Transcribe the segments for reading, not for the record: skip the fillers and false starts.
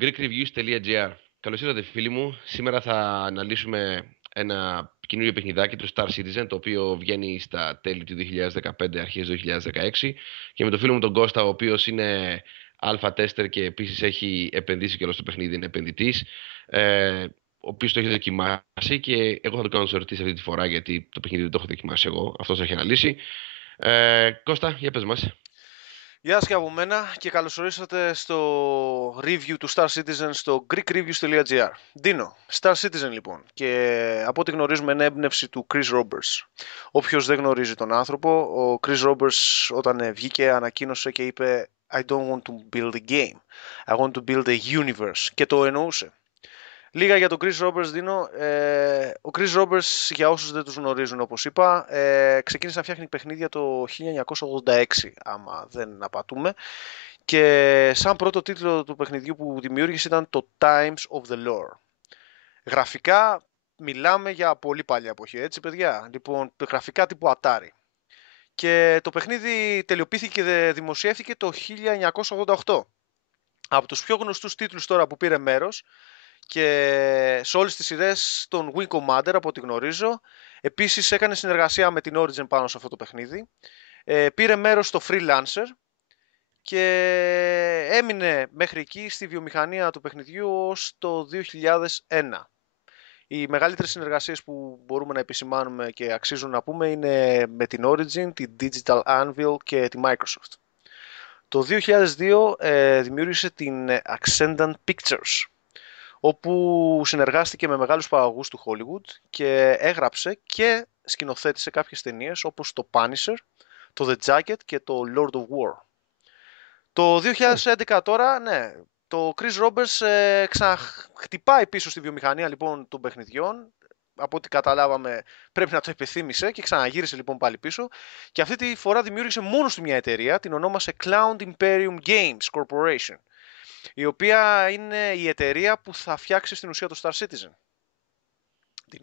GreekReviews.gr. Καλώς ήρθατε φίλοι μου. Σήμερα θα αναλύσουμε ένα καινούριο παιχνιδάκι, το Star Citizen, το οποίο βγαίνει στα τέλη του 2015, αρχές του 2016, και με τον φίλο μου τον Κώστα, ο οποίος είναι alpha tester και επίσης έχει επενδύσει και όλο στο παιχνίδι, είναι επενδυτής, ο οποίος το έχει δοκιμάσει και εγώ θα το κάνω τις ερωτήσεις αυτή τη φορά, γιατί το παιχνίδι δεν το έχω δοκιμάσει εγώ, αυτός έχει αναλύσει. Κώστα, για πες μας. Γεια σας και από μένα και καλώς ορίσατε στο review του Star Citizen στο greekreviews.gr. Ντίνο, Star Citizen λοιπόν, και από ό,τι γνωρίζουμε είναι έμπνευση του Chris Roberts. Όποιος δεν γνωρίζει τον άνθρωπο, ο Chris Roberts όταν βγήκε ανακοίνωσε και είπε I don't want to build a game, I want to build a universe, και το εννοούσε. Λίγα για τον Chris Roberts, Δίνο. Ο Chris Roberts, για όσους δεν τους γνωρίζουν, όπως είπα, ξεκίνησε να φτιάχνει παιχνίδια το 1986, άμα δεν απατούμε. Και σαν πρώτο τίτλο του παιχνιδιού που δημιούργησε ήταν το Times of the Lore. Γραφικά μιλάμε για πολύ παλιά εποχή, έτσι παιδιά. Λοιπόν, γραφικά τύπου Atari. Και το παιχνίδι τελειοποιήθηκε και δημοσιεύθηκε το 1988. Από τους πιο γνωστούς τίτλους τώρα που πήρε μέρος και σε όλες τις σειρές των Wing Commander, από ό,τι γνωρίζω. Επίσης έκανε συνεργασία με την Origin πάνω σε αυτό το παιχνίδι. Πήρε μέρος στο Freelancer και έμεινε μέχρι εκεί στη βιομηχανία του παιχνιδιού ως το 2001. Οι μεγαλύτερες συνεργασίες που μπορούμε να επισημάνουμε και αξίζουν να πούμε είναι με την Origin, την Digital Anvil και τη Microsoft. Το 2002 δημιούργησε την Ascendant Pictures, όπου συνεργάστηκε με μεγάλους παραγωγούς του Hollywood και έγραψε και σκηνοθέτησε κάποιες ταινίες όπως το Punisher, το The Jacket και το Lord of War. Το 2011 τώρα, ναι, το Chris Roberts ξαναχτυπάει πίσω στη βιομηχανία λοιπόν των παιχνιδιών. Από ό,τι καταλάβαμε πρέπει να το επιθύμησε και ξαναγύρισε λοιπόν πάλι πίσω. Και αυτή τη φορά δημιούργησε μόνος του μια εταιρεία, την ονόμασε Cloud Imperium Games Corporation, η οποία είναι η εταιρεία που θα φτιάξει στην ουσία το Star Citizen.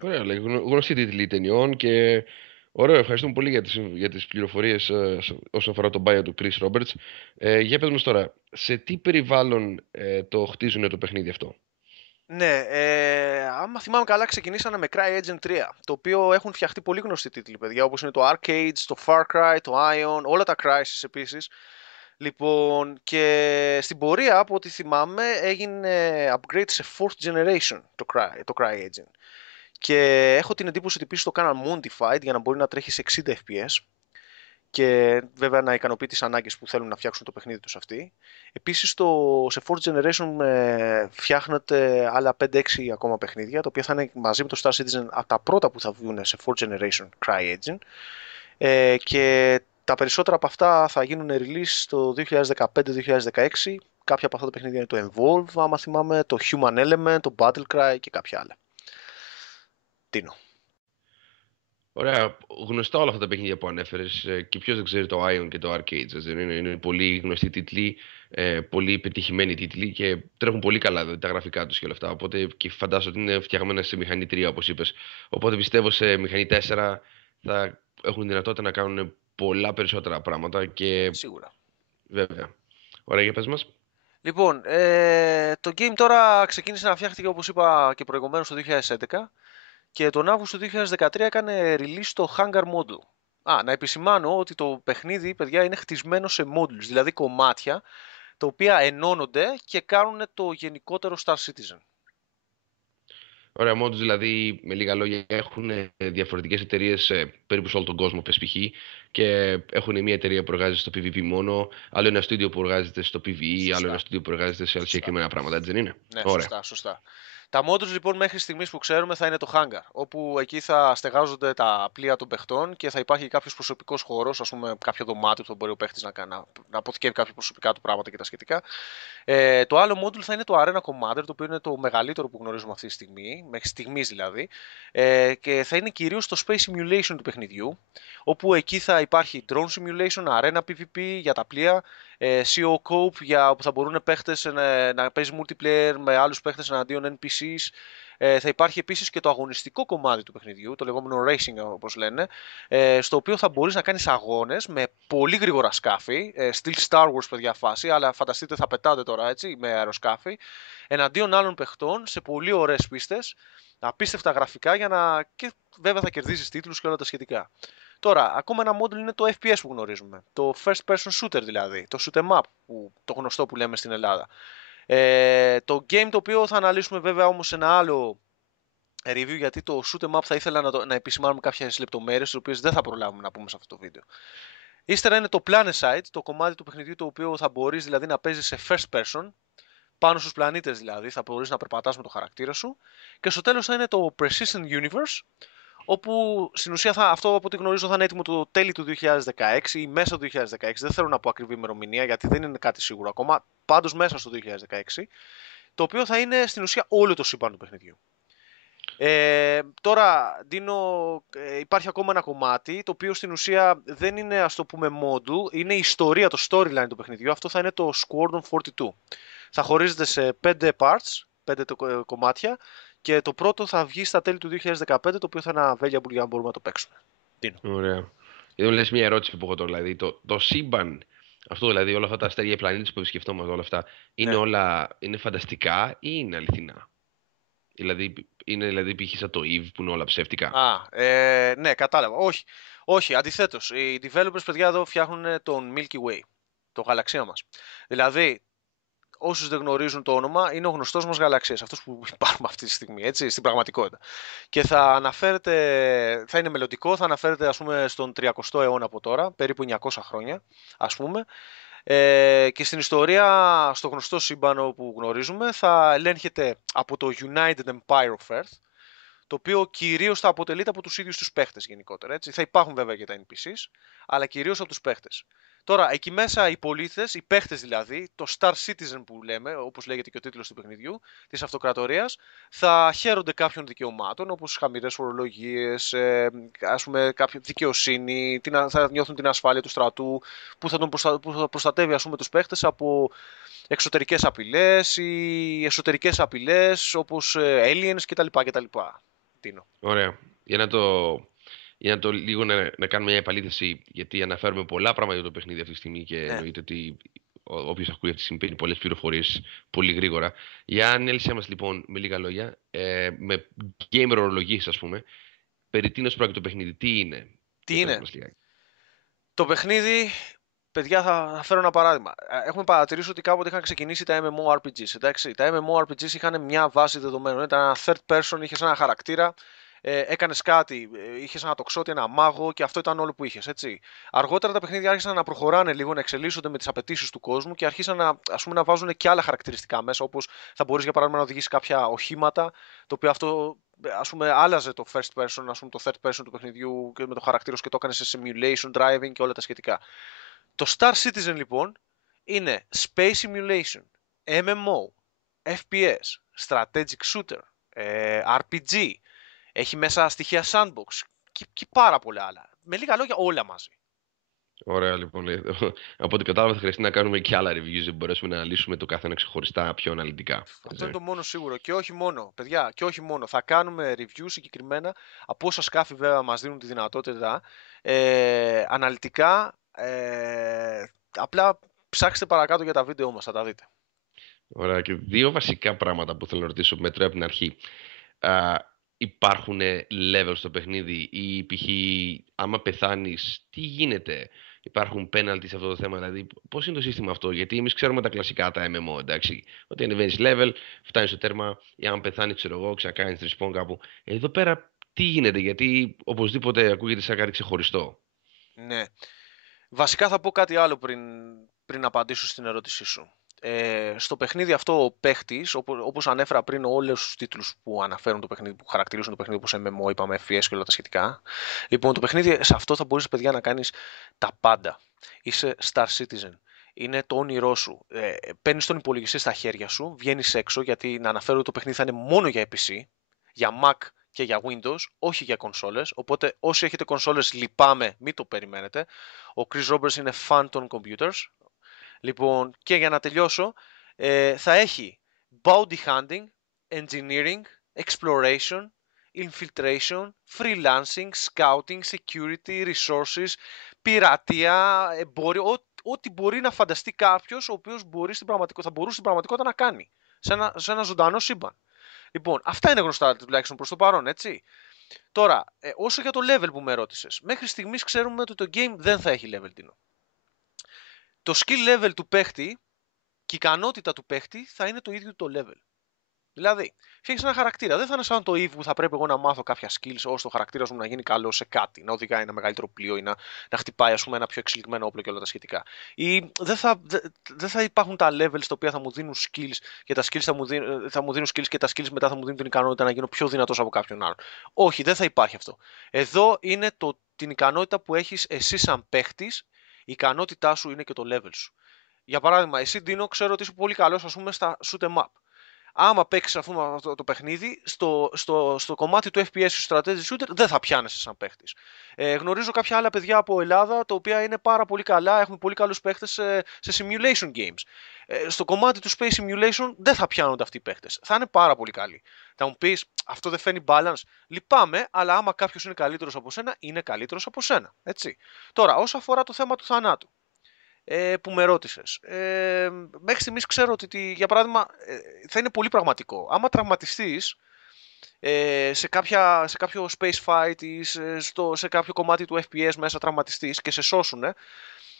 Ωραία, λέει, γνωστή τίτλη ταινιών και ωραίο, ευχαριστούμε πολύ για τις πληροφορίες όσον αφορά τον bio του Chris Roberts. Για πες μας τώρα, σε τι περιβάλλον το χτίζουν το παιχνίδι αυτό? Ναι, άμα θυμάμαι καλά ξεκινήσανε με CryEngine 3, το οποίο έχουν φτιαχτεί πολύ γνωστοί τίτλοι, παιδιά, όπως είναι το Arcades, το Far Cry, το Ion, όλα τα Crysis επίσης. Λοιπόν, και στην πορεία, από ό,τι θυμάμαι, έγινε upgrade σε 4th generation το CryEngine. Και έχω την εντύπωση ότι επίσης το κάναν modified για να μπορεί να τρέχει σε 60 fps και βέβαια να ικανοποιεί τις ανάγκες που θέλουν να φτιάξουν το παιχνίδι τους αυτοί. Επίσης σε 4th generation φτιάχνονται άλλα 5-6 ακόμα παιχνίδια, τα οποία θα είναι μαζί με το Star Citizen από τα πρώτα που θα βγουν σε 4th generation CryEngine, και τα περισσότερα από αυτά θα γίνουν release το 2015-2016. Κάποια από αυτά τα παιχνίδια είναι το Evolve, άμα θυμάμαι, το Human Element, το Battlecry και κάποια άλλα. Τίνο. Ωραία, γνωστά όλα αυτά τα παιχνίδια που ανέφερες, και ποιος δεν ξέρει το Ion και το Arcades, δεν είναι πολύ γνωστοί τίτλοι, πολύ πετυχημένοι τίτλοι και τρέχουν πολύ καλά δηλαδή, τα γραφικά τους και όλα αυτά. Οπότε και φαντάζομαι ότι είναι φτιαγμένα σε μηχανή 3, όπως είπες. Οπότε πιστεύω σε μηχανή 4 θα έχουν δυνατότητα να κάνουν πολλά περισσότερα πράγματα και Σίγουρα. βέβαια. Ωραία, για πες μας. Λοιπόν, το game τώρα ξεκίνησε να φτιάχτηκε, όπως είπα και προηγουμένως, το 2011 και τον Αύγουστο του 2013 έκανε release το Hangar Module. Να επισημάνω ότι το παιχνίδι, παιδιά, είναι χτισμένο σε modules, δηλαδή κομμάτια τα οποία ενώνονται και κάνουν το γενικότερο Star Citizen. Ωραία, mods δηλαδή, με λίγα λόγια, έχουν διαφορετικές εταιρείες περίπου σε όλο τον κόσμο, πες π.χ. και έχουν μια εταιρεία που εργάζεται στο PvP μόνο, άλλο ένα στούντιο που εργάζεται στο PvE, άλλο ένα στούντιο που εργάζεται σε συγκεκριμένα πράγματα, έτσι δεν είναι? Ναι, Ωραία. σωστά. Τα modules λοιπόν μέχρι στιγμής που ξέρουμε θα είναι το hangar, όπου εκεί θα στεγάζονται τα πλοία των παιχτών και θα υπάρχει κάποιος προσωπικός χώρος, ας πούμε κάποιο δωμάτιο που θα μπορεί ο παίχτης να αποθηκεύει κάποια προσωπικά του πράγματα και τα σχετικά. Το άλλο module θα είναι το Arena Commander, το οποίο είναι το μεγαλύτερο που γνωρίζουμε αυτή τη στιγμή, μέχρι στιγμής δηλαδή, και θα είναι κυρίως το Space Simulation του παιχνιδιού, όπου εκεί θα υπάρχει Drone Simulation, Arena PvP για τα πλοία, CO Coop για όπου θα μπορούν παίχτες να παίζει multiplayer με άλλους παίχτες εναντίον NPCs, Θα υπάρχει επίσης και το αγωνιστικό κομμάτι του παιχνιδιού, το λεγόμενο racing όπως λένε, στο οποίο θα μπορείς να κάνεις αγώνες με πολύ γρήγορα σκάφη, στυλ Star Wars παιδιά φάση, αλλά φανταστείτε θα πετάτε τώρα έτσι με αεροσκάφη, εναντίον άλλων παιχτών σε πολύ ωραίες πίστες, απίστευτα γραφικά και βέβαια θα κερδίζεις τίτλους και όλα τα σχετικά. Τώρα, ακόμα ένα model είναι το FPS που γνωρίζουμε, το first person shooter δηλαδή, το shoot 'em up, το γνωστό που λέμε στην Ελλάδα. Το game το οποίο θα αναλύσουμε βέβαια όμως σε ένα άλλο review, γιατί το shoot 'em up θα ήθελα να επισημάνουμε κάποιες λεπτομέρειες τις οποίες δεν θα προλάβουμε να πούμε σε αυτό το βίντεο. Ύστερα είναι το Planetside, το κομμάτι του παιχνιδιού το οποίο θα μπορείς δηλαδή να παίζεις σε first person, πάνω στους πλανήτες δηλαδή, θα μπορείς να περπατάς με το χαρακτήρα σου. Και στο τέλος θα είναι το Persistent Universe, όπου στην ουσία αυτό από ό,τι γνωρίζω θα είναι έτοιμο το τέλη του 2016 ή μέσα του 2016. Δεν θέλω να πω ακριβή ημερομηνία γιατί δεν είναι κάτι σίγουρο ακόμα. Πάντως μέσα στο 2016. Το οποίο θα είναι στην ουσία όλο το σύμπαν του παιχνιδιού. Τώρα, Ντίνο, υπάρχει ακόμα ένα κομμάτι το οποίο στην ουσία δεν είναι, ας το πούμε, module, είναι η ιστορία, το storyline του παιχνιδιού. Αυτό θα είναι το Squadron 42. Θα χωρίζεται σε 5 parts, 5 κομμάτια, και το πρώτο θα βγει στα τέλη του 2015, το οποίο θα είναι available για να μπορούμε να το παίξουμε. Ντίνο. Ωραία. Εδώ λες μια ερώτηση που έχω τώρα, δηλαδή το σύμπαν, αυτό δηλαδή όλα αυτά τα αστέρια, οι πλανήτες που επισκεφτόμαστε, όλα αυτά, είναι όλα φανταστικά ή είναι αληθινά? Δηλαδή, είναι δηλαδή π.χ. σαν το Eve που είναι όλα ψεύτικα? Ναι, κατάλαβα. Όχι, αντιθέτως. Οι developers, παιδιά, εδώ φτιάχνουν τον Milky Way, το γαλαξία μας. Δηλαδή, όσους δεν γνωρίζουν το όνομα, είναι ο γνωστός μας γαλαξίας, αυτός που υπάρχουμε αυτή τη στιγμή, έτσι, στην πραγματικότητα. Και θα είναι μελλοντικό, θα αναφέρεται ας πούμε στον 300ο αιώνα από τώρα, περίπου 900 χρόνια, ας πούμε. Και στην ιστορία, στο γνωστό σύμπανο που γνωρίζουμε, θα ελέγχεται από το United Empire of Earth, το οποίο κυρίως θα αποτελείται από τους ίδιους τους παίχτες γενικότερα. Έτσι. Θα υπάρχουν βέβαια και τα NPCs, αλλά κυρίως από τους παίχτες. Τώρα, εκεί μέσα οι πολίτες, οι παίχτες δηλαδή, το Star Citizen που λέμε, όπως λέγεται και ο τίτλος του παιχνιδιού, της αυτοκρατορίας, θα χαίρονται κάποιων δικαιωμάτων, όπως χαμηλές φορολογίες, ας πούμε, κάποια δικαιοσύνη, θα νιώθουν την ασφάλεια του στρατού, που θα προστατεύει ας πούμε, τους παίχτες από εξωτερικές απειλές ή εσωτερικές απειλές, όπως aliens κτλ. Ωραία. Για να λίγο να κάνουμε μια επαλήθευση, γιατί αναφέρουμε πολλά πράγματα για το παιχνίδι αυτή τη στιγμή και εννοείται ότι όποιος ακούει αυτή τη στιγμή παίρνει πολλές πληροφορίες πολύ γρήγορα. Για ανέλυσέ μας λοιπόν με λίγα λόγια, με gamer ορολογίες ας πούμε, περί τίνος πρόκειται το παιχνίδι, τι είναι? Τι είναι? Το παιχνίδι, παιδιά, θα φέρω ένα παράδειγμα. Έχουμε παρατηρήσει ότι κάποτε είχαν ξεκινήσει τα MMORPGs. Εντάξει. Τα MMORPGs είχαν μια βάση δεδομένων. Ήταν ένα third person, είχε ένα χαρακτήρα, έκανες κάτι, είχες ένα τοξότη, ένα μάγο και αυτό ήταν όλο που είχες. Έτσι. Αργότερα τα παιχνίδια άρχισαν να προχωράνε λίγο, να εξελίσσονται με τις απαιτήσεις του κόσμου και αρχίσαν να βάζουν και άλλα χαρακτηριστικά μέσα, όπως θα μπορείς για παράδειγμα να οδηγήσεις κάποια οχήματα, το οποίο αυτό ας πούμε άλλαζε το first person, ας πούμε, το third person του παιχνιδιού και με το χαρακτήρα και το έκανε σε simulation driving και όλα τα σχετικά. Το Star Citizen λοιπόν είναι Space Simulation, MMO, FPS, Strategic Shooter, RPG, έχει μέσα στοιχεία sandbox και πάρα πολλά άλλα. Με λίγα λόγια όλα μαζί. Ωραία λοιπόν. Από ό,τι κατάλαβα θα χρειαστεί να κάνουμε και άλλα reviews, δεν μπορέσουμε να αναλύσουμε το καθένα ξεχωριστά πιο αναλυτικά. Αυτό είναι το μόνο σίγουρο. Και όχι μόνο, παιδιά, και όχι μόνο. Θα κάνουμε reviews συγκεκριμένα από όσα σκάφη βέβαια μας δίνουν τη δυνατότητα αναλυτικά. Απλά ψάξτε παρακάτω για τα βίντεο μας, θα τα δείτε. Ωραία, και δύο βασικά πράγματα που θέλω να ρωτήσω μέτρα από την αρχή. Υπάρχουν levels στο παιχνίδι ή π.χ. άμα πεθάνεις, τι γίνεται? Υπάρχουν penalty σε αυτό το θέμα, δηλαδή πώς είναι το σύστημα αυτό? Γιατί εμείς ξέρουμε τα κλασικά, τα MMO, εντάξει, ότι ανεβαίνεις level, φτάνεις στο τέρμα ή αν πεθάνεις, ξέρω εγώ, ξανακάνεις respawn κάπου. Εδώ πέρα τι γίνεται? Γιατί οπωσδήποτε ακούγεται σαν κάτι ξεχωριστό. Ναι. Βασικά θα πω κάτι άλλο πριν απαντήσω στην ερώτησή σου. Στο παιχνίδι αυτό ο παίχτης, όπως ανέφερα πριν όλους τους τίτλους που αναφέρουν το παιχνίδι, που χαρακτηρίζουν το παιχνίδι όπως MMO, είπαμε FPS και όλα τα σχετικά. Λοιπόν, το παιχνίδι σε αυτό θα μπορείς, παιδιά, να κάνεις τα πάντα. Είσαι Star Citizen. Είναι το όνειρό σου. Παίρνεις τον υπολογιστή στα χέρια σου, βγαίνεις έξω, γιατί να αναφέρω ότι το παιχνίδι θα είναι μόνο για PC, για Mac και για Windows, όχι για κονσόλες. Οπότε όσοι έχετε κονσόλες λυπάμαι, μην το περιμένετε. Ο Chris Roberts είναι fan των computers. Λοιπόν, και για να τελειώσω, θα έχει bounty hunting, engineering, exploration, infiltration, freelancing, scouting, security, resources, πειρατεία, εμπόριο, ό,τι μπορεί να φανταστεί κάποιος ο οποίος θα μπορούσε στην πραγματικότητα να κάνει σε ένα ζωντανό σύμπαν. Λοιπόν, αυτά είναι γνωστά τουλάχιστον προς το παρόν, έτσι. Τώρα, όσο για το level που με ρώτησες, μέχρι στιγμής ξέρουμε ότι το game δεν θα έχει level, Tino. Το skill level του παίχτη και η ικανότητα του παίχτη θα είναι το ίδιο το level. Δηλαδή, φτιάχνει ένα χαρακτήρα. Δεν θα είναι σαν το Eve που θα πρέπει εγώ να μάθω κάποια skills ώστε ο χαρακτήρα μου να γίνει καλό σε κάτι, να οδηγάει ένα μεγαλύτερο πλοίο ή να χτυπάει ας πούμε, ένα πιο εξελιγμένο όπλο και όλα τα σχετικά. Ή δεν θα υπάρχουν τα levels τα οποία θα μου δίνουν skills και τα skills θα μου δίνουν skills και τα skills μετά θα μου δίνουν την ικανότητα να γίνω πιο δυνατός από κάποιον άλλον. Όχι, δεν θα υπάρχει αυτό. Εδώ είναι την ικανότητα που έχεις εσύ σαν παίχτης, η ικανότητά σου είναι και το level σου. Για παράδειγμα, εσύ Ντίνο, ξέρω ότι είσαι πολύ καλός ας πούμε στα shoot 'em up. Άμα παίξεις αυτό το παιχνίδι, στο κομμάτι του FPS του strategy shooter δεν θα πιάνεσαι σαν παίχτης. Γνωρίζω κάποια άλλα παιδιά από Ελλάδα, τα οποία είναι πάρα πολύ καλά, έχουν πολύ καλούς παίχτες σε simulation games. Στο κομμάτι του space simulation δεν θα πιάνονται αυτοί οι παίχτες. Θα είναι πάρα πολύ καλοί. Θα μου πεις, αυτό δεν φαίνει balance. Λυπάμαι, αλλά άμα κάποιος είναι καλύτερος από σένα, είναι καλύτερος από σένα. Έτσι. Τώρα, όσο αφορά το θέμα του θανάτου, που με ρώτησες. Μέχρι στιγμής ξέρω ότι, για παράδειγμα, θα είναι πολύ πραγματικό. Άμα τραυματιστείς σε κάποιο space fight ή σε κάποιο κομμάτι του FPS μέσα τραυματιστείς και σε σώσουνε,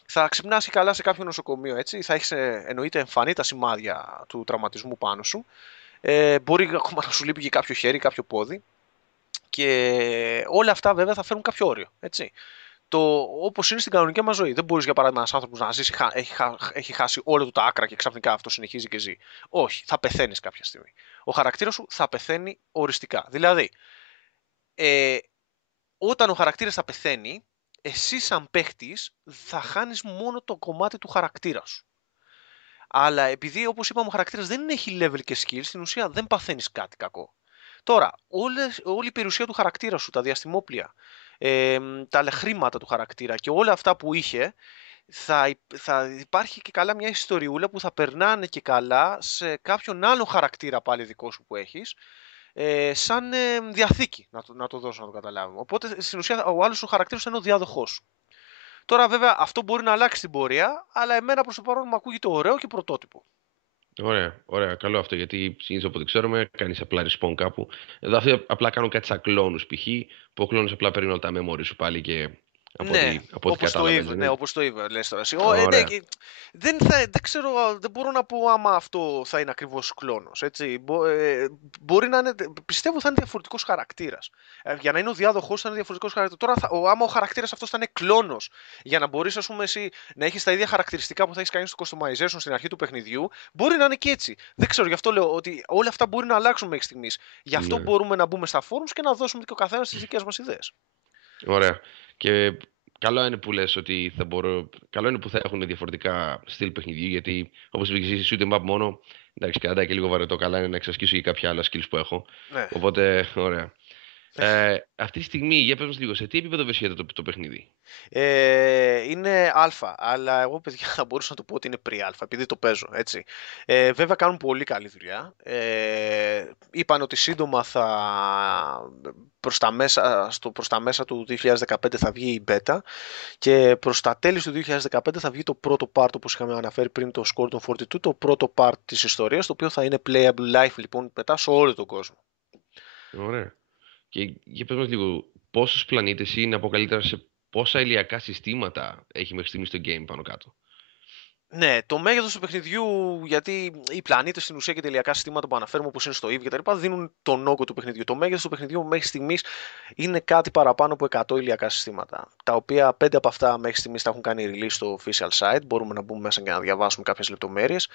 θα ξυπνάς και καλά σε κάποιο νοσοκομείο, έτσι. Θα έχεις εννοείται εμφανή τα σημάδια του τραυματισμού πάνω σου. Μπορεί ακόμα να σου λείπει και κάποιο χέρι, κάποιο πόδι. Και όλα αυτά βέβαια θα φέρουν κάποιο όριο, έτσι. Όπως είναι στην κανονική μας ζωή. Δεν μπορείς για παράδειγμα ένας άνθρωπος να ζήσει, έχει χάσει όλα του τα άκρα και ξαφνικά αυτό συνεχίζει και ζει. Όχι, θα πεθαίνεις κάποια στιγμή. Ο χαρακτήρας σου θα πεθαίνει οριστικά. Δηλαδή, όταν ο χαρακτήρας θα πεθαίνει, εσύ σαν παίχτης θα χάνεις μόνο το κομμάτι του χαρακτήρα σου. Αλλά επειδή όπως είπαμε ο χαρακτήρας δεν έχει level και skills, στην ουσία δεν παθαίνεις κάτι κακό. Τώρα, όλη η περιουσία του χαρακτήρα σου, τα διαστημόπλια, τα χρήματα του χαρακτήρα και όλα αυτά που είχε, θα υπάρχει και καλά μια ιστοριούλα που θα περνάνε και καλά σε κάποιον άλλο χαρακτήρα πάλι δικό σου που έχεις, σαν διαθήκη, να το δώσω να το καταλάβουμε. Οπότε στην ουσία ο άλλος ο χαρακτήρας θα είναι ο διάδοχός σου. Τώρα βέβαια αυτό μπορεί να αλλάξει την πορεία, αλλά εμένα προς το παρόν μου ακούγεται ωραίο και πρωτότυπο. Ωραία, ωραία. Καλό αυτό γιατί συνήθως από ό,τι ξέρουμε κάνει απλά respawn κάπου. Εδώ αυτοί απλά κάνουν κάτι σαν κλόνους π.χ. που ο κλόνος απλά παίρνει όλα τα memory σου πάλι και Ναι, από ό,τι όπως το κατάλαβες. Eve, ναι, όπως το Eve λες τώρα εσύ. Ναι, Ωραία. δεν ξέρω, δεν μπορώ να πω άμα αυτό θα είναι ακριβώς κλόνος, έτσι. Μπορεί να είναι, πιστεύω θα είναι διαφορετικός χαρακτήρας. Για να είναι ο διάδοχος θα είναι διαφορετικός χαρακτήρας. Τώρα, άμα ο χαρακτήρας αυτός θα είναι κλόνος, για να μπορείς, ας πούμε, εσύ να έχεις τα ίδια χαρακτηριστικά που θα έχεις κάνει στο customization στην αρχή του παιχνιδιού, μπορεί να είναι και έτσι. Δεν ξέρω, γι' αυτό λέω ότι όλα αυτά μπορεί να αλλάξουν μέχρι στιγμής. Γι' αυτό Ναι. μπορούμε να μπούμε στα forums και να δώσουμε και ο καθένας τις δικές μας ιδέες. Ωραία. Και καλό είναι που λες ότι καλό είναι που θα έχουν διαφορετικά στυλ παιχνιδιού, γιατί όπως είπες και εσύ, shoot 'em up μόνο, εντάξει, κατά και λίγο βαρετό, καλά είναι να εξασκήσω και κάποια άλλα skills που έχω. Ναι. Οπότε, ωραία. Αυτή τη στιγμή, για πες μας λίγο, σε τι επίπεδο βρίσκεται το παιχνίδι? Είναι α, αλλά εγώ παιδιά θα μπορούσα να το πω ότι είναι pre-α, επειδή το παίζω, έτσι. Βέβαια κάνουν πολύ καλή δουλειά. Είπαν ότι σύντομα προς τα μέσα του 2015 θα βγει η beta και προς τα τέλη του 2015 θα βγει το πρώτο part, όπως είχαμε αναφέρει πριν, το Squadron 42, το πρώτο part της ιστορίας, το οποίο θα είναι playable live λοιπόν μετά σε όλο τον κόσμο. Ωραία. Και για πες μας λίγο, πόσους πλανήτες είναι από καλύτερα σε πόσα ηλιακά συστήματα έχει μέχρι στιγμή στο game πάνω κάτω? Ναι, το μέγεθος του παιχνιδιού, γιατί οι πλανήτες στην ουσία και τα ηλιακά συστήματα που αναφέρουμε, όπως είναι στο Eve και τα λοιπά, δίνουν τον όγκο του παιχνιδιού. Το μέγεθος του παιχνιδιού μέχρι στιγμής είναι κάτι παραπάνω από 100 ηλιακά συστήματα. Τα οποία 5 από αυτά μέχρι στιγμής τα έχουν κάνει release στο official site. Μπορούμε να μπούμε μέσα και να διαβάσουμε κάποιες λεπτομέρειες.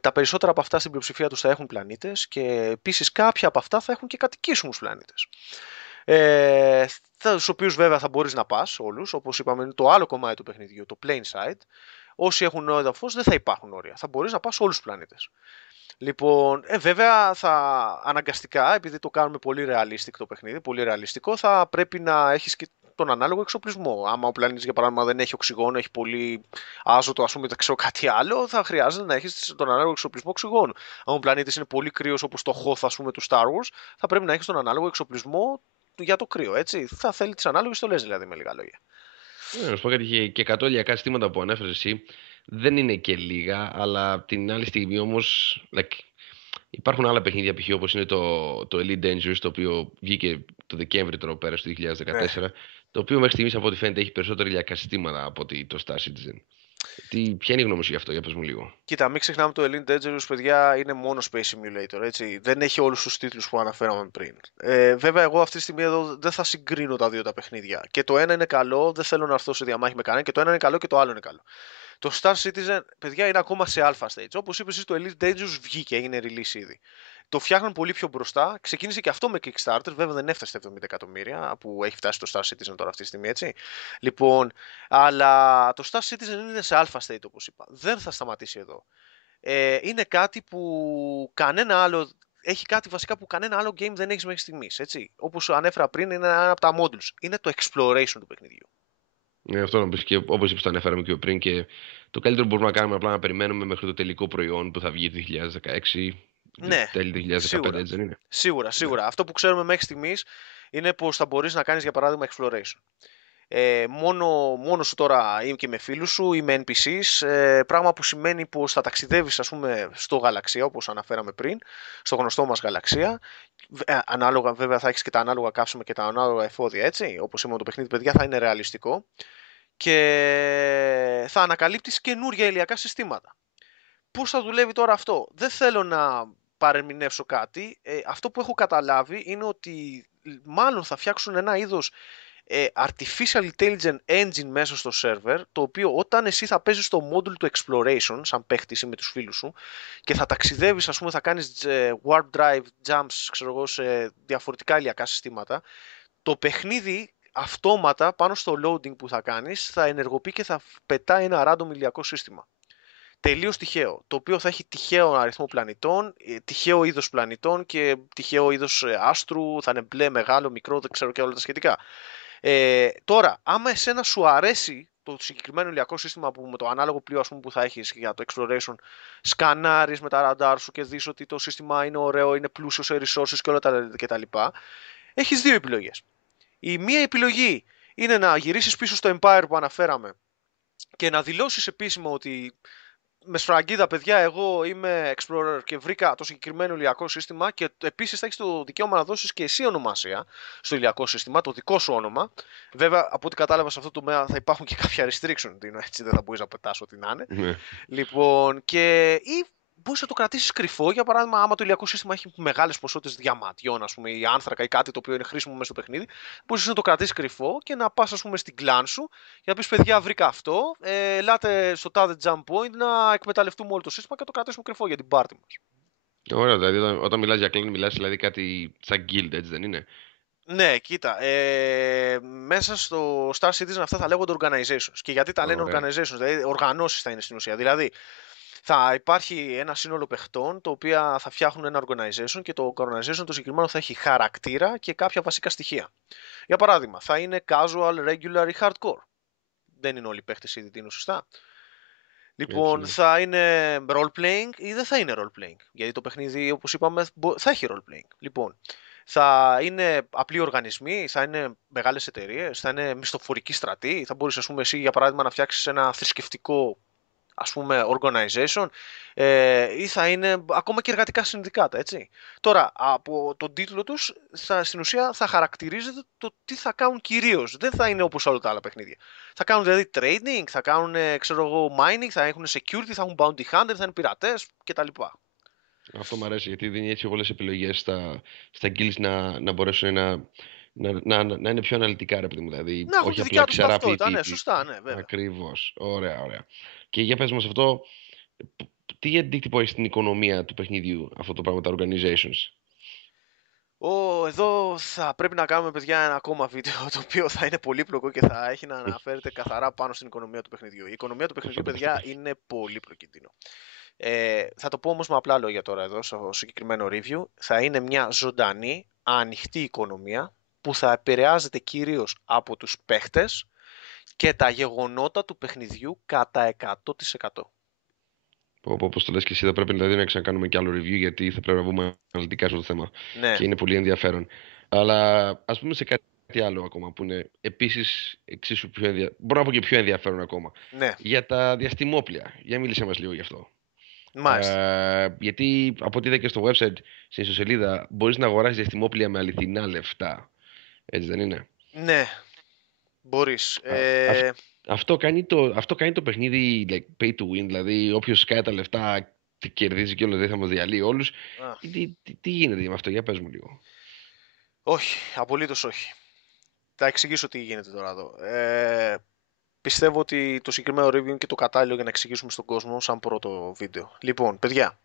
Τα περισσότερα από αυτά στην πλειοψηφία τους θα έχουν πλανήτες και επίσης κάποια από αυτά θα έχουν και κατοικήσιμους πλανήτες. Στους οποίους βέβαια θα μπορείς να πας όλους, όπως είπαμε είναι το άλλο κομμάτι του παιχνιδιού, το plain side. Όσοι έχουν έδαφος δεν θα υπάρχουν όρια. Θα μπορείς να πας σε όλους τους πλανήτες. Λοιπόν, βέβαια θα αναγκαστικά, επειδή το κάνουμε πολύ realistic το παιχνίδι, πολύ ρεαλιστικό, θα πρέπει να έχεις και τον ανάλογο εξοπλισμό. Άμα ο πλανήτης, για παράδειγμα, δεν έχει οξυγόνο, έχει πολύ άζωτο, ας πούμε, δεν ξέρω κάτι άλλο, θα χρειάζεται να έχεις τον ανάλογο εξοπλισμό οξυγόνου. Αν ο πλανήτης είναι πολύ κρύος, όπως το Hoth, ας πούμε, του Star Wars, θα πρέπει να έχεις τον ανάλογο εξοπλισμό για το κρύο. Έτσι. Θα θέλει τις ανάλογες στολές, δηλαδή, με λίγα λόγια. Να σου πω κάτι, και 100 ηλιακά συστήματα που ανέφερες εσύ δεν είναι και λίγα, αλλά την άλλη στιγμή όμως υπάρχουν άλλα παιχνίδια π.χ. όπως είναι το Elite Dangerous, το οποίο βγήκε το Δεκέμβρη τώρα πέρα στο Ναι. 2014, το οποίο μέχρι στιγμής από ό,τι φαίνεται έχει περισσότερα ηλιακά συστήματα από ότι το Star Citizen. Ποια είναι η γνώμη σου γι' αυτό, για πες μου λίγο. Κοίτα, μην ξεχνάμε το Elite Dangerous, παιδιά, είναι μόνο Space Simulator, έτσι. Δεν έχει όλους τους τίτλους που αναφέραμε πριν. Βέβαια, εγώ αυτή τη στιγμή εδώ δεν θα συγκρίνω τα δύο τα παιχνίδια. Και το ένα είναι καλό, δεν θέλω να έρθω σε διαμάχη με κανένα, και το ένα είναι καλό και το άλλο είναι καλό. Το Star Citizen, παιδιά, είναι ακόμα σε alpha stage. Όπως είπες εσύ, το Elite Dangerous βγήκε, έγινε release ήδη. Το φτιάχνουν πολύ πιο μπροστά. Ξεκίνησε και αυτό με Kickstarter. Βέβαια δεν έφτασε στα 70 εκατομμύρια που έχει φτάσει το Star Citizen τώρα αυτή τη στιγμή, έτσι. Λοιπόν, αλλά το Star Citizen είναι σε alpha state, όπως είπα. Δεν θα σταματήσει εδώ. Είναι κάτι που κανένα άλλο. Έχει κάτι βασικά που κανένα άλλο game δεν έχει μέχρι στιγμής. Όπως ανέφερα πριν, είναι ένα από τα modules. Είναι το exploration του παιχνιδιού. Αυτό να πεις, και όπως είπες, το αναφέραμε και πριν, και το καλύτερο που μπορούμε να κάνουμε απλά να περιμένουμε μέχρι το τελικό προϊόν που θα βγει το 2016, Ναι, τέλη 2015, σίγουρα. έτσι δεν είναι? Σίγουρα, Ναι. σίγουρα. Αυτό που ξέρουμε μέχρι στιγμής είναι πως θα μπορείς να κάνεις, για παράδειγμα, exploration. Μόνο σου τώρα ή και με φίλους σου ή με NPCs, πράγμα που σημαίνει πως θα ταξιδεύεις, ας πούμε, στο γαλαξία, όπως αναφέραμε πριν, στο γνωστό μας γαλαξία. Ανάλογα, βέβαια, θα έχεις και τα ανάλογα καύσιμα και τα ανάλογα εφόδια, έτσι. Όπως είπαμε, το παιχνίδι, παιδιά, θα είναι ρεαλιστικό και θα ανακαλύπτεις καινούργια ηλιακά συστήματα. Πώς θα δουλεύει τώρα αυτό? Δεν θέλω να παρεμηνεύσω κάτι. Αυτό που έχω καταλάβει είναι ότι μάλλον θα φτιάξουν ένα είδος artificial intelligence engine μέσα στο server, το οποίο όταν εσύ θα παίζεις το module του exploration, σαν παίχτης ή με τους φίλους σου, και θα ταξιδεύεις, ας πούμε, θα κάνεις warp drive jumps, ξέρω εγώ, σε διαφορετικά ηλιακά συστήματα, το παιχνίδι αυτόματα πάνω στο loading που θα κάνεις θα ενεργοποιεί και θα πετάει ένα random ηλιακό σύστημα. Τελείως τυχαίο, το οποίο θα έχει τυχαίο αριθμό πλανητών, τυχαίο είδος πλανητών και τυχαίο είδος άστρου, θα είναι μπλε, μεγάλο, μικρό, δεν ξέρω και όλα τα σχετικά. Τώρα, άμα εσένα σου αρέσει το συγκεκριμένο ηλιακό σύστημα που με το ανάλογο πλοίο, ας πούμε, που θα έχεις για το exploration, σκανάρεις με τα ραντάρ σου και δεις ότι το σύστημα είναι ωραίο, είναι πλούσιο σε resources και όλα τα λοιπά, έχεις δύο επιλογές. Η μία επιλογή είναι να γυρίσεις πίσω στο Empire που αναφέραμε και να δηλώσεις επίσημα ότι με σφραγγίδα, παιδιά, εγώ είμαι explorer και βρήκα το συγκεκριμένο ηλιακό σύστημα, και επίσης θα έχεις το δικαίωμα να δώσεις και εσύ ονομασία στο ηλιακό σύστημα, το δικό σου όνομα. Βέβαια, από ό,τι κατάλαβα, σε αυτό το τομέα θα υπάρχουν και κάποια restriction, έτσι, δεν θα μπορείς να πετάς ό,τι να είναι. Ναι. Λοιπόν, ή μπορείς να το κρατήσεις κρυφό, για παράδειγμα, άμα το ηλιακό σύστημα έχει μεγάλες ποσότητες διαμαντιών, ας πούμε, ή άνθρακα ή κάτι το οποίο είναι χρήσιμο μέσα στο παιχνίδι, μπορείς να το κρατήσεις κρυφό και να πας, ας πούμε, στην κλάν σου και να πεις, παιδιά, βρήκα αυτό, ελάτε στο τάδε jump point να εκμεταλλευτούμε όλο το σύστημα και να το κρατήσουμε κρυφό για την πάρτι μας. Ωραία, δηλαδή όταν μιλάς για clan, μιλάς δηλαδή κάτι σαν guild, έτσι δεν είναι? Ναι, κοίτα, μέσα στο Star Citizen αυτά θα λέγονται organizations. Και γιατί τα λένε Ωραία. organizations, δηλαδή οργανώσεις θα είναι στην ουσία. Δηλαδή, θα υπάρχει ένα σύνολο παιχτών, το οποίο θα φτιάχνουν ένα organization, και το organization το συγκεκριμένο θα έχει χαρακτήρα και κάποια βασικά στοιχεία. Για παράδειγμα, θα είναι casual, regular ή hardcore. Δεν είναι όλοι οι παίχτες ήδη τίνουν, σωστά. Έτσι, Λοιπόν, ναι. θα είναι role-playing ή δεν θα είναι role-playing. Γιατί το παιχνίδι, όπως είπαμε, θα έχει role-playing. Λοιπόν, θα είναι απλοί οργανισμοί, θα είναι μεγάλες εταιρείες, θα είναι μισθοφορικοί στρατοί. Θα μπορείς, ας πούμε, εσύ, για παράδειγμα, να φτιάξεις ένα θρησκευτικό, ας πούμε, organization, ή θα είναι ακόμα και εργατικά συνδικάτα, έτσι. Τώρα, από τον τίτλο τους, στην ουσία θα χαρακτηρίζεται το τι θα κάνουν κυρίως. Δεν θα είναι όπως όλα τα άλλα παιχνίδια. Θα κάνουν δηλαδή trading, θα κάνουν, ξέρω εγώ, mining, θα έχουν security, θα έχουν bounty hunter, θα είναι πειρατές κτλ. Αυτό μου αρέσει, γιατί δίνει έτσι πολλές επιλογές στα guilds να μπορέσουν να είναι πιο αναλυτικά, ρε παιδί μου. Δηλαδή, Να έχουν όχι τη απλά δικιά τους ξερά ταυτότητα, ναι, ποιητή. σωστά, ναι, βέβαια. Ακριβώς. Ωραία, ωραία. Και για πες μας αυτό, τι αντίκτυπο έχει στην οικονομία του παιχνιδιού αυτό το πράγμα, τα organizations? Εδώ θα πρέπει να κάνουμε, παιδιά, ένα ακόμα βίντεο το οποίο θα είναι πολύπλοκο και θα έχει να αναφέρεται καθαρά πάνω στην οικονομία του παιχνιδιού. Η οικονομία του παιχνιδιού, παιδιά, Φανταστικό. είναι πολύπλοκη. Θα το πω όμως με απλά λόγια τώρα εδώ στο συγκεκριμένο review. Θα είναι μια ζωντανή, ανοιχτή οικονομία που θα επηρεάζεται κυρίως από τους παίχτες και τα γεγονότα του παιχνιδιού κατά 100%. Όπως το λες και εσύ, θα πρέπει δηλαδή να ξανακάνουμε και άλλο review, γιατί θα πρέπει να βγούμε αναλυτικά στο θέμα. Ναι, Και είναι πολύ ενδιαφέρον. Αλλά ας πούμε σε κάτι άλλο ακόμα που είναι επίσης εξίσου μπορώ να πω και πιο ενδιαφέρον ακόμα. ναι, Για τα διαστημόπλια. Για μίλησέ μας λίγο γι' αυτό. μάλιστα. Γιατί από ό,τι είδα και στο website, στην ιστοσελίδα, μπορείς να αγοράσεις διαστημόπλια με αληθινά λεφτά. Έτσι δεν είναι? Ναι, μπορείς. Α, αυτό κάνει το παιχνίδι like, pay to win, δηλαδή όποιος σκάει τα λεφτά τι κερδίζει και όλο δεν θα μας διαλύει όλους. Α, Τι γίνεται με αυτό, για πες μου λίγο. όχι, απολύτως όχι. Θα εξηγήσω τι γίνεται τώρα εδώ. Πιστεύω ότι το συγκεκριμένο review είναι και το κατάλληλο για να εξηγήσουμε στον κόσμο σαν πρώτο βίντεο. Λοιπόν, παιδιά,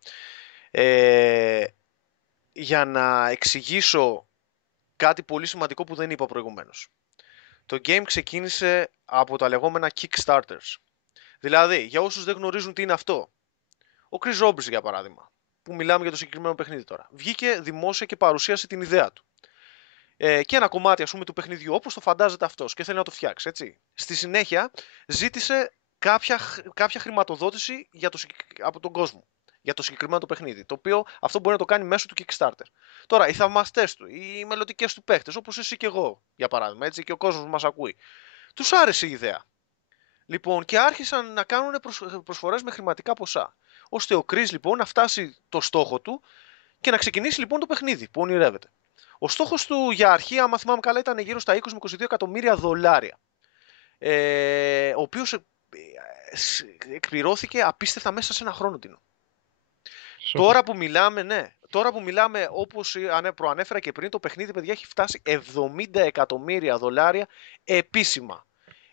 για να εξηγήσω κάτι πολύ σημαντικό που δεν είπα προηγουμένως. Το game ξεκίνησε από τα λεγόμενα Kickstarters. Δηλαδή, για όσους δεν γνωρίζουν τι είναι αυτό, ο Chris Roberts για παράδειγμα, που μιλάμε για το συγκεκριμένο παιχνίδι τώρα, βγήκε δημόσια και παρουσίασε την ιδέα του. Και ένα κομμάτι ας πούμε του παιχνιδιού όπως το φαντάζεται αυτός και θέλει να το φτιάξει, έτσι. Στη συνέχεια ζήτησε κάποια χρηματοδότηση από τον κόσμο για το συγκεκριμένο το παιχνίδι, το οποίο αυτό μπορεί να το κάνει μέσω του Kickstarter. Τώρα, οι θαυμαστές του, οι μελλοντικές του παίχτες, όπως εσύ και εγώ, για παράδειγμα, έτσι, και ο κόσμος που μας ακούει, τους άρεσε η ιδέα. Λοιπόν, και άρχισαν να κάνουν προσφορές με χρηματικά ποσά, ώστε ο Chris λοιπόν να φτάσει το στόχο του και να ξεκινήσει λοιπόν το παιχνίδι που ονειρεύεται. Ο στόχος του για αρχή, άμα θυμάμαι καλά, ήταν γύρω στα 20 με 22 εκατομμύρια δολάρια. Ο οποίος εκπληρώθηκε απίστευτα μέσα σε ένα χρόνο, Τίνο. Σόκο. Τώρα που μιλάμε, όπως προανέφερα και πριν, το παιχνίδι, παιδιά, έχει φτάσει 70 εκατομμύρια δολάρια επίσημα.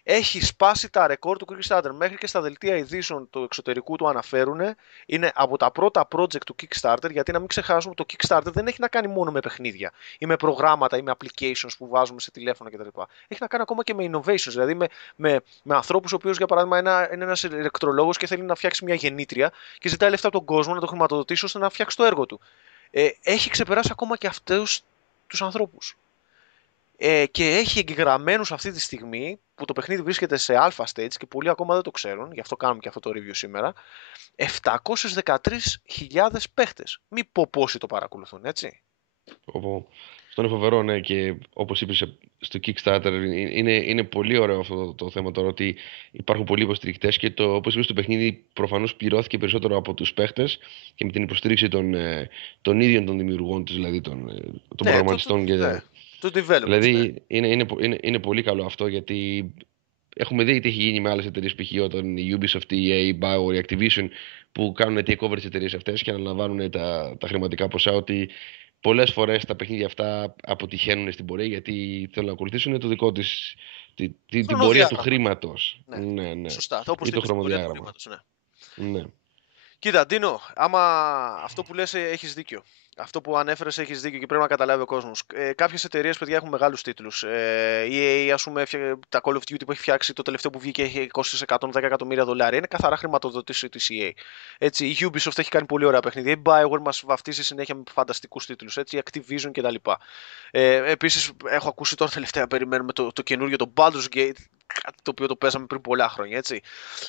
Έχει σπάσει τα ρεκόρ του Kickstarter. Μέχρι και στα δελτία ειδήσεων του εξωτερικού του αναφέρουν. Είναι από τα πρώτα project του Kickstarter, γιατί να μην ξεχάσουμε το Kickstarter δεν έχει να κάνει μόνο με παιχνίδια ή με προγράμματα ή με applications που βάζουμε σε τηλέφωνα κτλ. Έχει να κάνει ακόμα και με innovations, δηλαδή με ανθρώπους, ο οποίος για παράδειγμα είναι ένας ηλεκτρολόγος και θέλει να φτιάξει μια γεννήτρια και ζητάει λεφτά από τον κόσμο να το χρηματοδοτήσει ώστε να φτιάξει το έργο του. Έχει ξεπεράσει ακόμα και αυτούς τους ανθρώπους. Και έχει εγγεγραμμένους αυτή τη στιγμή που το παιχνίδι βρίσκεται σε alpha stage και πολλοί ακόμα δεν το ξέρουν, γι' αυτό κάνουμε και αυτό το review σήμερα, 713.000 παίχτες. Μη πω πόσοι το παρακολουθούν, έτσι. Αυτό είναι φοβερό, ναι, και όπως είπες στο Kickstarter είναι πολύ ωραίο αυτό το θέμα τώρα, ότι υπάρχουν πολλοί υποστηρικτές και όπως είπες το παιχνίδι προφανώς πληρώθηκε περισσότερο από τους παίχτες και με την υποστήριξη των ίδιων των δημιουργών τους, δηλαδή των προγραμματιστών. Το development. Δηλαδή είναι πολύ καλό αυτό, γιατί έχουμε δει τι έχει γίνει με άλλες εταιρείες, π.χ. όταν η Ubisoft, η EA, BioWare, η Activision, που κάνουν takeover τις εταιρείες αυτές και αναλαμβάνουν τα χρηματικά ποσά, ότι πολλές φορές τα παιχνίδια αυτά αποτυχαίνουν στην πορεία, γιατί θέλουν να ακολουθήσουν το δικό της, την πορεία του χρήματος. Ναι. Σωστά. Ή το χρονοδιάγραμμα. Ναι. Κοίτα, Ντίνο, άμα αυτό που λες έχεις δίκιο. Αυτό που ανέφερες έχεις δίκιο και πρέπει να καταλάβει ο κόσμος. Κάποιες εταιρείες, παιδιά, έχουν μεγάλους τίτλους. Η EA, ας πούμε, τα Call of Duty που έχει φτιάξει, το τελευταίο που βγήκε έχει κόστησε 110 εκατομμύρια δολάρια. Είναι καθαρά χρηματοδότηση της EA. Έτσι, η Ubisoft έχει κάνει πολύ ωραία παιχνίδια. Η BioWare μας βαφτίζει συνέχεια με φανταστικούς τίτλους. Έτσι, η Activision κτλ. Επίσης, έχω ακούσει τώρα τελευταία, περιμένουμε το καινούριο, το Baldur's Gate, κάτι το οποίο το παίζαμε πριν πολλά χρόνια, έτσι.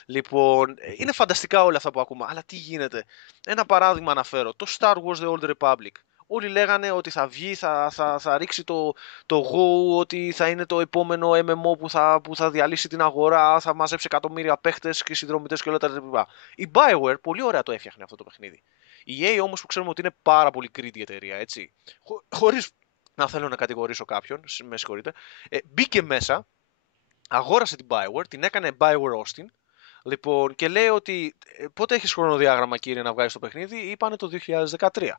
Λοιπόν, είναι φανταστικά όλα αυτά που ακούμε, αλλά τι γίνεται. Ένα παράδειγμα αναφέρω, το Star Wars The Old Republic. Όλοι λέγανε ότι θα βγει, θα ρίξει το Go, ότι θα είναι το επόμενο MMO που θα διαλύσει την αγορά, θα μαζέψει εκατομμύρια παίχτες και συνδρομητές και όλα τα λοιπά. Η BioWare πολύ ωραία το έφτιαχνε αυτό το παιχνίδι. Η EA όμως που ξέρουμε ότι είναι πάρα πολύ greedy εταιρεία, έτσι. Χωρίς να θέλω να κατηγορήσω κάποιον, με συγχωρείτε, μπήκε μέσα, αγόρασε την BioWare, την έκανε BioWare Austin, λοιπόν, και λέει ότι πότε έχεις χρονοδιάγραμμα, κύριε, να βγάλεις το παιχνίδι? Είπανε το 2013.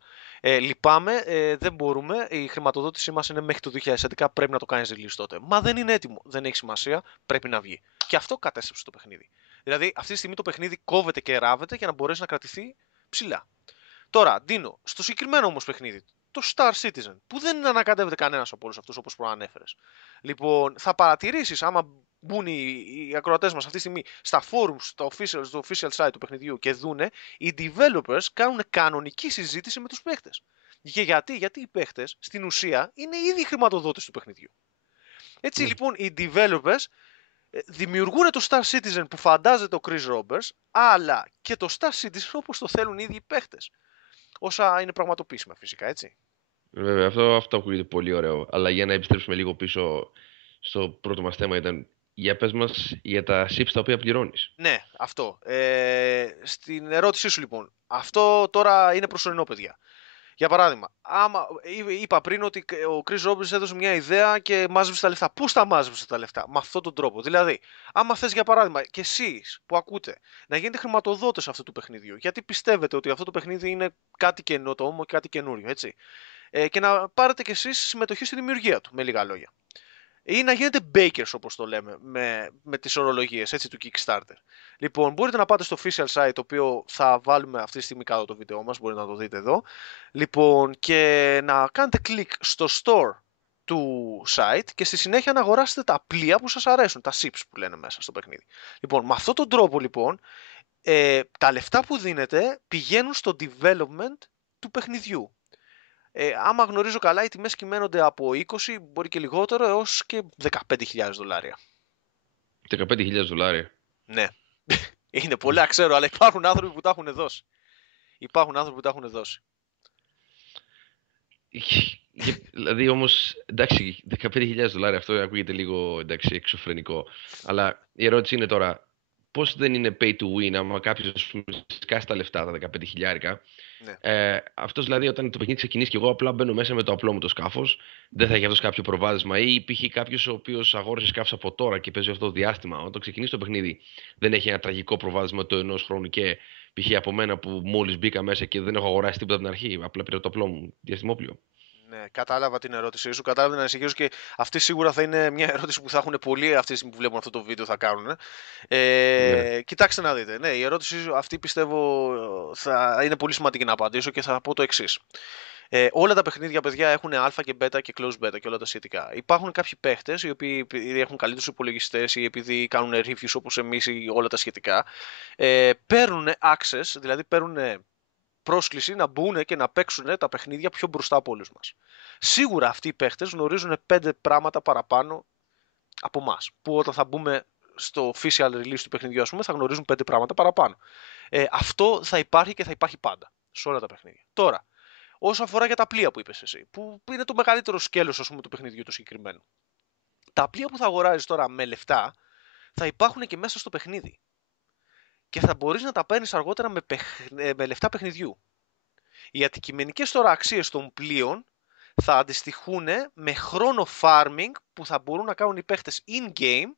Λυπάμαι, δεν μπορούμε, η χρηματοδότησή μας είναι μέχρι το 2011, πρέπει να το κάνεις release τότε. Μα δεν είναι έτοιμο, δεν έχει σημασία, πρέπει να βγει. Και αυτό κατέστρεψε το παιχνίδι. Δηλαδή αυτή τη στιγμή το παιχνίδι κόβεται και ράβεται για να μπορέσει να κρατηθεί ψηλά. Τώρα, Ντίνο, στο συγκεκριμένο όμως παιχνίδι, το Star Citizen, που δεν ανακατεύεται κανένας από όλους αυτούς όπως προανέφερες. Λοιπόν, θα παρατηρήσεις, άμα μπουν οι ακροατές μας αυτή τη στιγμή στα forums, στο official site του παιχνιδιού και δούνε, οι developers κάνουν κανονική συζήτηση με τους παίκτες. Και γιατί οι παίχτες στην ουσία είναι ήδη οι χρηματοδότες του παιχνιδιού. Έτσι λοιπόν οι developers δημιουργούν το Star Citizen που φαντάζεται ο Chris Roberts, αλλά και το Star Citizen όπως το θέλουν οι ίδιοι οι παίχτες. Όσα είναι πραγματοποιήσιμα φυσικά, έτσι. Βέβαια, αυτό ακούγεται πολύ ωραίο. Αλλά για να επιστρέψουμε λίγο πίσω στο πρώτο μας θέμα, για πες μας για τα chips τα οποία πληρώνεις. Ναι, αυτό. Στην ερώτησή σου λοιπόν, αυτό τώρα είναι προσωρινό, παιδιά. Για παράδειγμα, είπα πριν ότι ο Chris Roberts έδωσε μια ιδέα και μάζεψε τα λεφτά. Πώς τα μάζεψε τα λεφτά? Με αυτόν τον τρόπο. Δηλαδή, άμα θες για παράδειγμα και εσείς που ακούτε να γίνετε χρηματοδότες αυτού του παιχνιδιού, γιατί πιστεύετε ότι αυτό το παιχνίδι είναι κάτι καινοτόμο και κάτι καινούριο, έτσι. Και να πάρετε κι εσείς συμμετοχή στη δημιουργία του, με λίγα λόγια. Ή να γίνετε bakers, όπως το λέμε, με τις ορολογίες, έτσι, του Kickstarter. Λοιπόν, μπορείτε να πάτε στο official site, το οποίο θα βάλουμε αυτή τη στιγμή κάτω το βίντεο μας, μπορείτε να το δείτε εδώ. Λοιπόν, και να κάνετε κλικ στο store του site και στη συνέχεια να αγοράσετε τα πλοία που σας αρέσουν, τα ships που λένε μέσα στο παιχνίδι. Λοιπόν, με αυτόν τον τρόπο, λοιπόν, τα λεφτά που δίνετε πηγαίνουν στο development του παιχνιδιού. Άμα γνωρίζω καλά, οι τιμές κυμαίνονται από 20, μπορεί και λιγότερο, έως και $15,000. $15,000. Ναι. Είναι πολλά, ξέρω, αλλά υπάρχουν άνθρωποι που τα έχουν δώσει. Υπάρχουν άνθρωποι που τα έχουν δώσει. Δηλαδή όμως, εντάξει, $15,000 αυτό ακούγεται λίγο, εντάξει, εξωφρενικό. Αλλά η ερώτηση είναι τώρα, πώς δεν είναι pay to win άμα κάποιος σκάσει τα λεφτά, τα 15,000. Ναι. Αυτός δηλαδή όταν το παιχνίδι ξεκινήσει και εγώ απλά μπαίνω μέσα με το απλό μου το σκάφος, δεν θα έχει αυτός κάποιο προβάδισμα, ή υπήρχε κάποιος ο οποίος αγόρασε σκάφος από τώρα και παίζει αυτό το διάστημα. Όταν ξεκινήσει το παιχνίδι, δεν έχει ένα τραγικό προβάδισμα το ενός χρόνου και π.χ. από μένα που μόλις μπήκα μέσα και δεν έχω αγοράσει τίποτα από την αρχή, απλά πήρα το απλό μου διαστημόπλιο. Ναι, κατάλαβα την ερώτησή σου, κατάλαβα την ανησυχία σου και αυτή σίγουρα θα είναι μια ερώτηση που θα έχουν πολλοί αυτή τη στιγμή που βλέπουν αυτό το βίντεο θα κάνουν. Ναι. Κοιτάξτε να δείτε. Ναι, η ερώτησή σου αυτή πιστεύω θα είναι πολύ σημαντική να απαντήσω και θα πω το εξής. Όλα τα παιχνίδια, παιδιά, έχουν α και β και close beta και όλα τα σχετικά. Υπάρχουν κάποιοι παίχτες οι οποίοι επειδή έχουν καλύτερους υπολογιστές ή επειδή κάνουν reviews όπως εμείς ή όλα τα σχετικά, παίρνουν access, δηλαδή παίρνουν πρόσκληση να μπουν και να παίξουν τα παιχνίδια πιο μπροστά από όλους μας. Σίγουρα αυτοί οι παίχτες γνωρίζουν 5 πράγματα παραπάνω από εμάς, που όταν θα μπούμε στο official release του παιχνιδιού, ας πούμε, θα γνωρίζουν 5 πράγματα παραπάνω. Αυτό θα υπάρχει και θα υπάρχει πάντα σε όλα τα παιχνίδια. Τώρα, όσο αφορά για τα πλοία που είπες εσύ, που είναι το μεγαλύτερο σκέλος, ας πούμε, του παιχνιδιού του συγκεκριμένου. Τα πλοία που θα αγοράζεις τώρα με λεφτά θα υπάρχουν και μέσα στο παιχνίδι. Και θα μπορείς να τα παίρνεις αργότερα με λεφτά παιχνιδιού. Οι αντικειμενικές τώρα αξίες των πλοίων θα αντιστοιχούν με χρόνο farming που θα μπορούν να κάνουν οι παίχτες in-game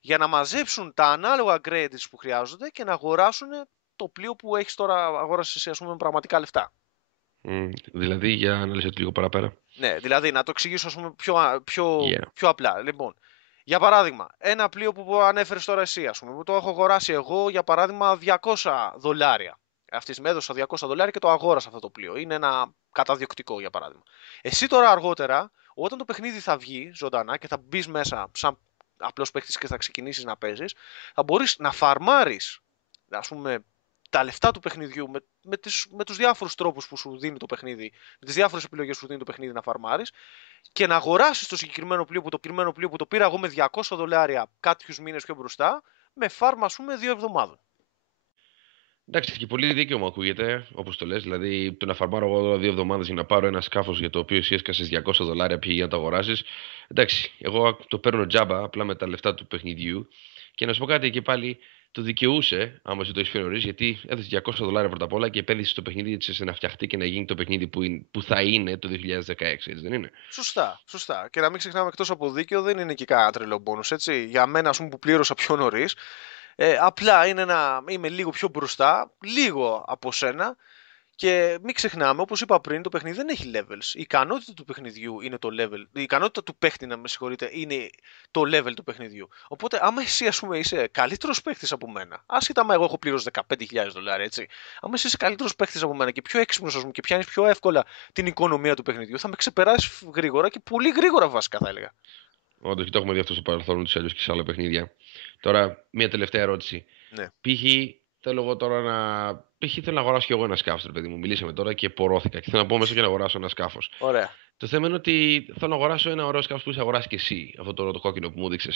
για να μαζέψουν τα ανάλογα credits που χρειάζονται και να αγοράσουν το πλοίο που έχεις τώρα αγόρασες, ας πούμε, με πραγματικά λεφτά. Δηλαδή, για να λες λίγο παραπέρα. Ναι, δηλαδή να το εξηγήσω, ας πούμε, Yeah. πιο απλά. Λοιπόν, για παράδειγμα, ένα πλοίο που ανέφερες τώρα εσύ, ας πούμε, που το έχω αγοράσει εγώ, για παράδειγμα, $200. Αυτής με έδωσα $200 και το αγόρασα αυτό το πλοίο. Είναι ένα καταδιοκτικό, για παράδειγμα. Εσύ τώρα αργότερα, όταν το παιχνίδι θα βγει ζωντανά και θα μπει μέσα σαν απλός παίκτης και θα ξεκινήσεις να παίζεις, θα μπορείς να φαρμάρεις, ας πούμε, τα λεφτά του παιχνιδιού με τους διάφορους τρόπους που σου δίνει το παιχνίδι, με τις διάφορες επιλογές που σου δίνει το παιχνίδι να φαρμάρεις και να αγοράσεις το συγκεκριμένο πλοίο που το πήρα εγώ με $200 κάποιους μήνες πιο μπροστά, με φάρμα, ας πούμε, 2 εβδομάδων. Εντάξει, και πολύ δίκαιο μου ακούγεται, όπως το λες. Δηλαδή, το να φαρμάρω εγώ 2 εβδομάδες για να πάρω ένα σκάφος για το οποίο εσύ έσκασες $200 πήγε για να το αγοράσεις. Εντάξει, εγώ το παίρνω τζάμπα απλά με τα λεφτά του παιχνιδιού. Και να σου πω κάτι και πάλι, το δικαιούσε, άμα εσύ το έχει φέρει νωρίς, γιατί έδωσε $200 πρώτα απ' όλα και επένδυσε στο παιχνίδι έτσι ώστε να φτιαχτεί και να γίνει το παιχνίδι που θα είναι το 2016, έτσι δεν είναι? Σωστά, σωστά. Και να μην ξεχνάμε, εκτός από δίκαιο, δεν είναι και κανένα τρελό μπόνους, έτσι. Για μένα, ας πούμε, που πλήρωσα πιο νωρίς, απλά είναι είμαι λίγο πιο μπροστά, λίγο από σένα. Και μην ξεχνάμε, όπως είπα πριν, το παιχνίδι δεν έχει levels. Η ικανότητα του παιχνιδιού είναι το level. Η ικανότητα του παίχτη, να με συγχωρείτε, είναι το level του παιχνιδιού. Οπότε, άμα εσύ, ας πούμε, είσαι καλύτερος παίχτης από μένα, άσχετα άμα εγώ έχω πλήρως $15,000, έτσι. Άμα εσύ είσαι καλύτερος παίχτης από μένα και πιο έξυπνος, ας πούμε, και πιάνεις πιο εύκολα την οικονομία του παιχνιδιού, θα με ξεπεράσεις γρήγορα και πολύ γρήγορα, βασικά θα έλεγα. Όντως, και το έχουμε δει αυτό στο παρελθόν ούτως ή άλλως και σε άλλα παιχνίδια. Τώρα, μια τελευταία ερώτηση. Ναι. Π.χ. θέλω εγώ τώρα να. Π.χ. θέλω να αγοράσω κι εγώ ένα σκάφο, ρε παιδί μου. Μιλήσαμε τώρα και πορώθηκα. Και θέλω να πω μέσα και να αγοράσω ένα σκάφο. Ωραία. Το θέμα είναι ότι θέλω να αγοράσω ένα ωραίο σκάφο που είσαι αγοράσει και εσύ. Αυτό το κόκκινο που μου δείξε.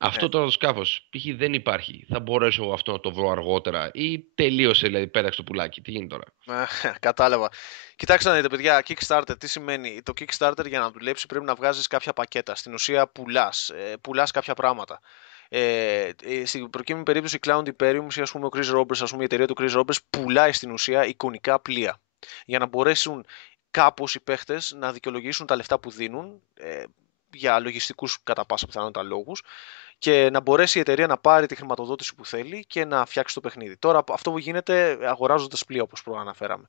Αυτό Ναι. τώρα το σκάφο π.χ. δεν υπάρχει. Θα μπορέσω εγώ αυτό να το βρω αργότερα ή τελείωσε, δηλαδή πέταξε το πουλάκι. Τι γίνεται τώρα. Κατάλαβα. Κοιτάξτε να δείτε, παιδιά, Kickstarter τι σημαίνει. Το Kickstarter για να δουλέψει πρέπει να βγάζεις κάποια πακέτα. Στην ουσία πουλάς κάποια πράγματα. Στην προκείμενη περίπτωση η Cloud Imperium ή ας πούμε ο Chris Roberts, ας πούμε η εταιρεία του Chris Roberts πουλάει στην ουσία εικονικά πλοία. Για να μπορέσουν κάπως οι παίχτες να δικαιολογήσουν τα λεφτά που δίνουν για λογιστικούς κατά πάσα πιθανότητα λόγους και να μπορέσει η εταιρεία να πάρει τη χρηματοδότηση που θέλει και να φτιάξει το παιχνίδι. Τώρα αυτό που γίνεται αγοράζοντας πλοία όπως προαναφέραμε.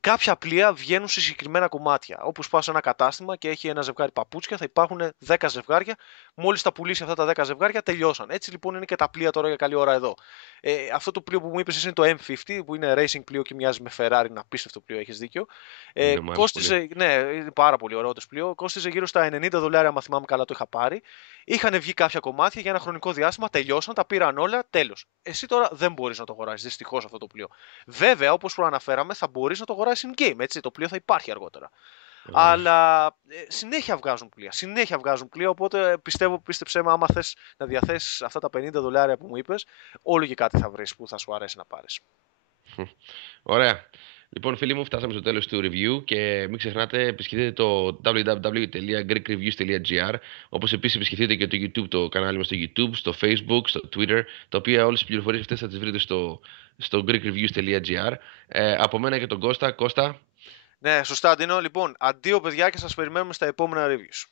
Κάποια πλοία βγαίνουν σε συγκεκριμένα κομμάτια. Όπως πάω σε ένα κατάστημα και έχει ένα ζευγάρι παπούτσια, θα υπάρχουν 10 ζευγάρια. Μόλις τα πουλήσει αυτά τα 10 ζευγάρια, τελειώσαν. Έτσι λοιπόν είναι και τα πλοία τώρα για καλή ώρα εδώ. Αυτό το πλοίο που μου είπες εσύ είναι το M50, που είναι racing πλοίο και μοιάζει με Ferrari, είναι απίστευτο πλοίο, έχεις δίκιο. Μου άρεσε πολύ. Κόστιζε, ναι, είναι πάρα πολύ ωραίο το πλοίο. Κόστιζε γύρω στα $90, αν θυμάμαι καλά το είχα πάρει. Είχαν βγει κάποια κομμάτια για ένα χρονικό διάστημα, τελειώσαν, τα πήραν όλα, τέλος. Εσύ τώρα δεν μπορείς να το αγοράσεις, δυστυχώς αυτό το πλοίο. Βέβαια, όπως προαναφέραμε, θα μπορείς να το αγοράσεις in-game, έτσι, το πλοίο θα υπάρχει αργότερα. Ωραία. Αλλά συνέχεια βγάζουν πλοία. Συνέχεια βγάζουν πλοία. Οπότε πίστεψέ με, άμα θες να διαθέσεις αυτά τα $50 που μου είπες, όλο και κάτι θα βρεις που θα σου αρέσει να πάρεις. Ωραία. Λοιπόν, φίλοι μου, φτάσαμε στο τέλος του review και μην ξεχνάτε, επισκεφτείτε το www.greekreviews.gr, όπως επίσης επισκεφτείτε και το YouTube, το κανάλι μας στο YouTube, στο Facebook, στο Twitter, τα οποία όλες τις πληροφορίες αυτές θα τις βρείτε στο greekreviews.gr. Από μένα και τον Κώστα. Κώστα. Ναι, σωστά, Αντίνο. Λοιπόν, αντίο παιδιά και σας περιμένουμε στα επόμενα reviews.